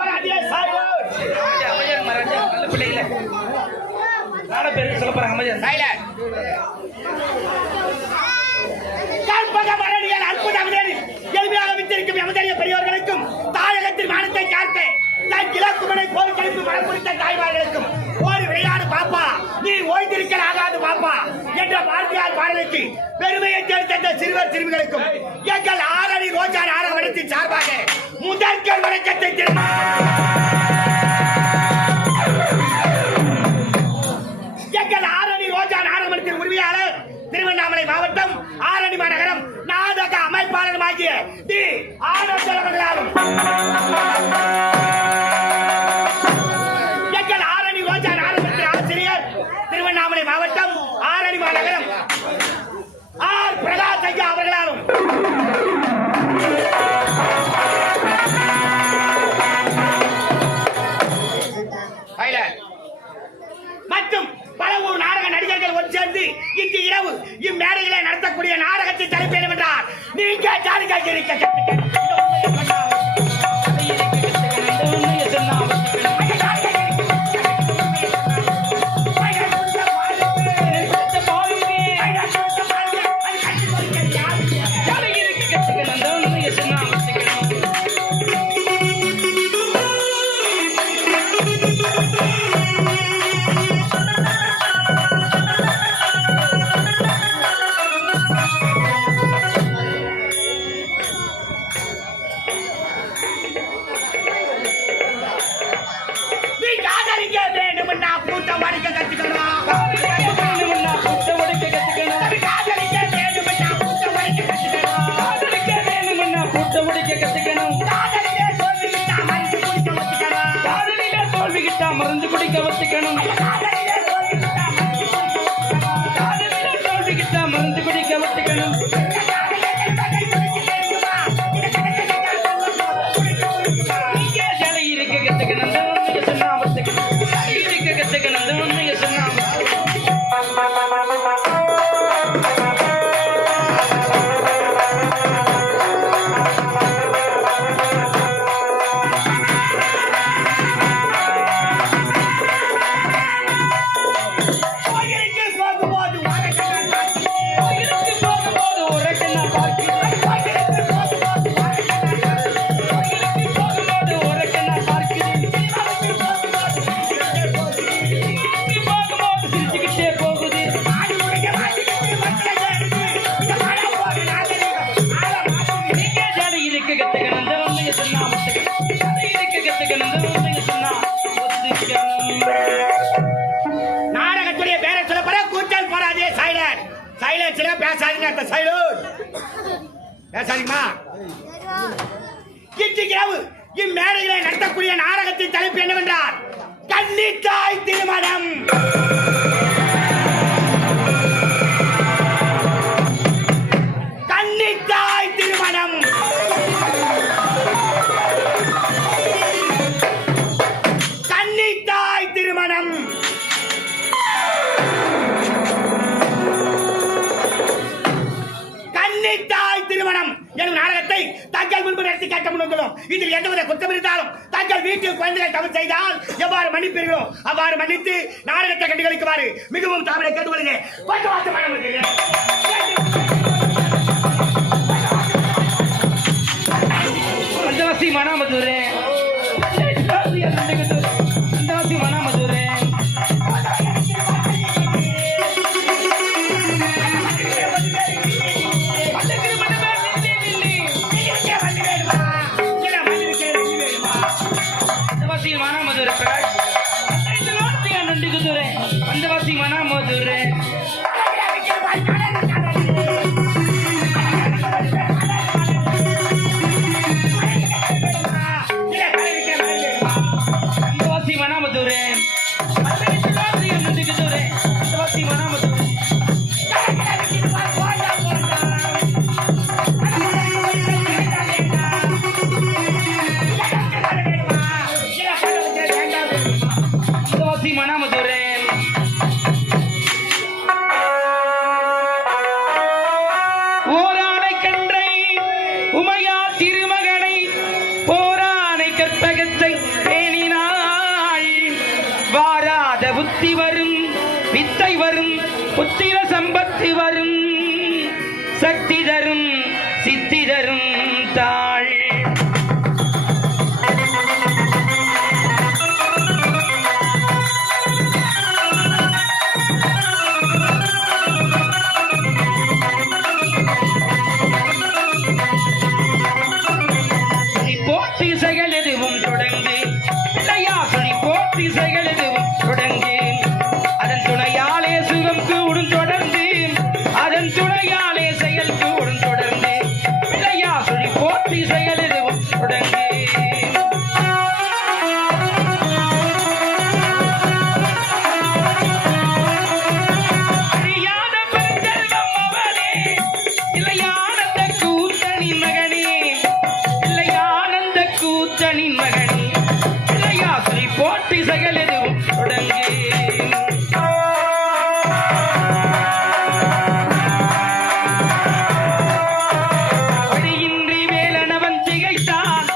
பராதிய பேருக்கு சொல்ல போறாங்க அமைதியா சைலண்ட் கற்பக மரணியல் அற்புத அமிதர் எளிமையாக வித்திருக்கும் எமதறிய பெரியோர்களுக்கும் தாயகத்தின் மானத்தை காக்க தன் இலக்குமனை போர் கழிப்பு மனம் குறித்த தாய்மார்களுக்கும் ஒரு விளையாடு பாப்பா நீ ஓய்ந்திருக்க ஆகாது பாப்பா என்ற பாரதியார் பாடலுக்கு பெருமையை தேர்ந்த சிறுவர் சிறுமிகளுக்கும் எங்கள் ஆரணி ரோஜா நாடகத்தின் சார்பாக முதற்கல் வணக்கத்தை தெரிவித்துக் மருந்து குடிக்க ஒத்துக்கணும் நாடகத்துடைய பேரை சொல்ல போற கூச்சல் போறாதே சைலன் சைலன்ஸ்ல பேசாதீங்க அந்த சைலண்ட் பேசாதீங்கம்மா. இன்று இரவு நடத்தக்கூடிய நாடகத்தின் தலைப்பு என்னவென்றால் கன்னித்தாய் திருமணம். வீட்டில் குழந்தைகள் தவறு செய்தால் எவ்வாறு மன்னிப்பீர்களோ அவ்வாறு மன்னித்து நாடகத்தை கண்டுகளிக்குமாறு மிகவும் தாமரை கேட்டுக்கொள்கிறேன். பக்கவாசமான பஞ்சவாசி மனாமதுரே கோட்டி சகலரும் தொடங்கி படியின்றி வேலனவன் திகைத்தான்.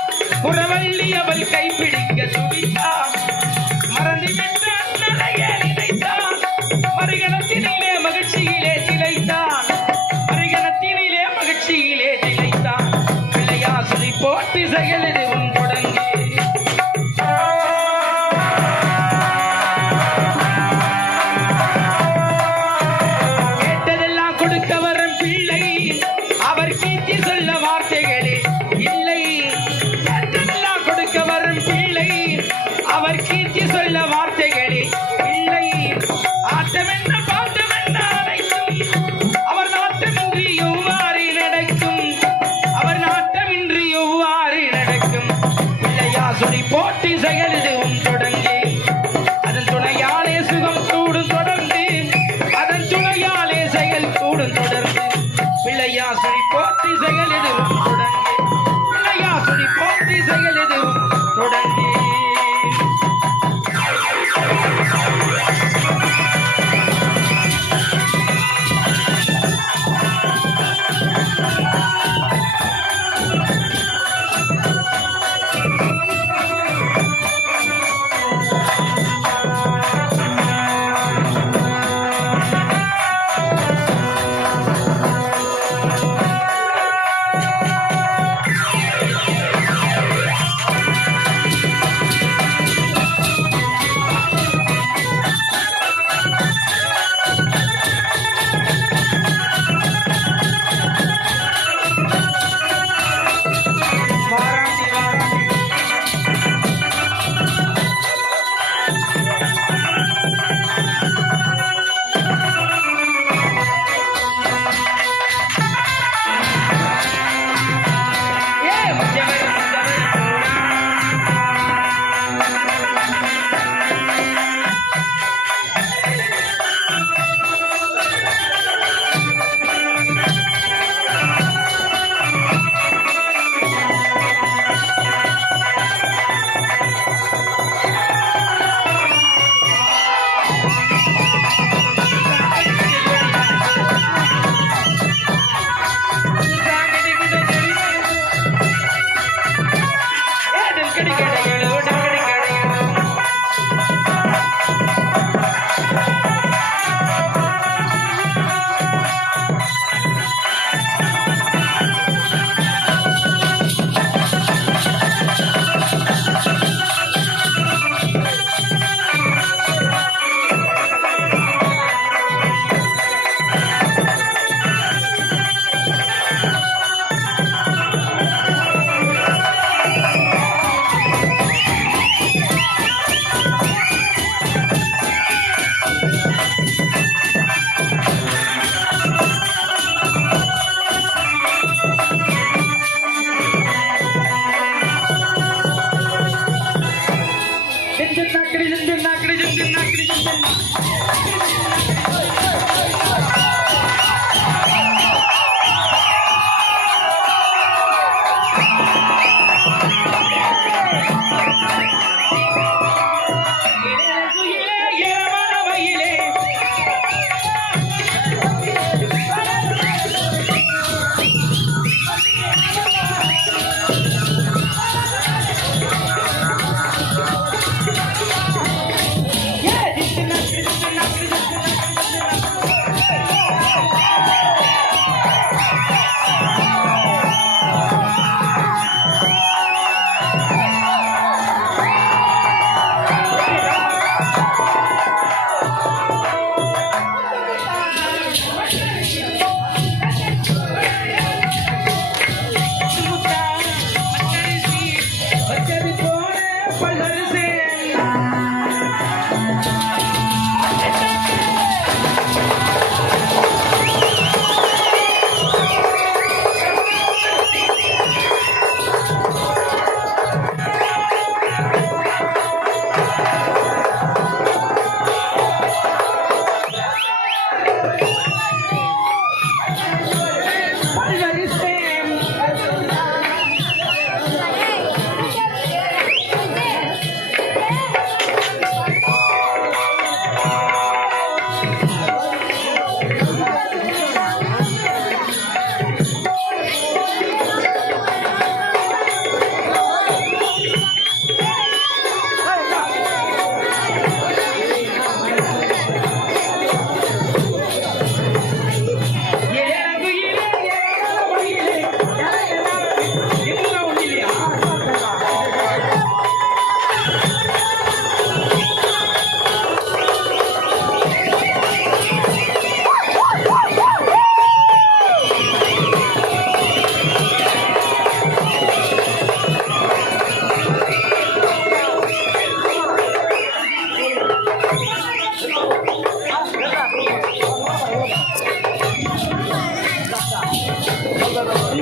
புறவள்ளி அவள் கைப்பிடிக்க துடித்தான். மறந்துவிட்ட அண்ணனைய நினைத்தான். மறுகணத்தினிலே மகிழ்ச்சியிலே திளைத்தான். மறுகணத்தினிலே மகிழ்ச்சியிலே திளைத்தான். Tem Zé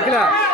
tranquila.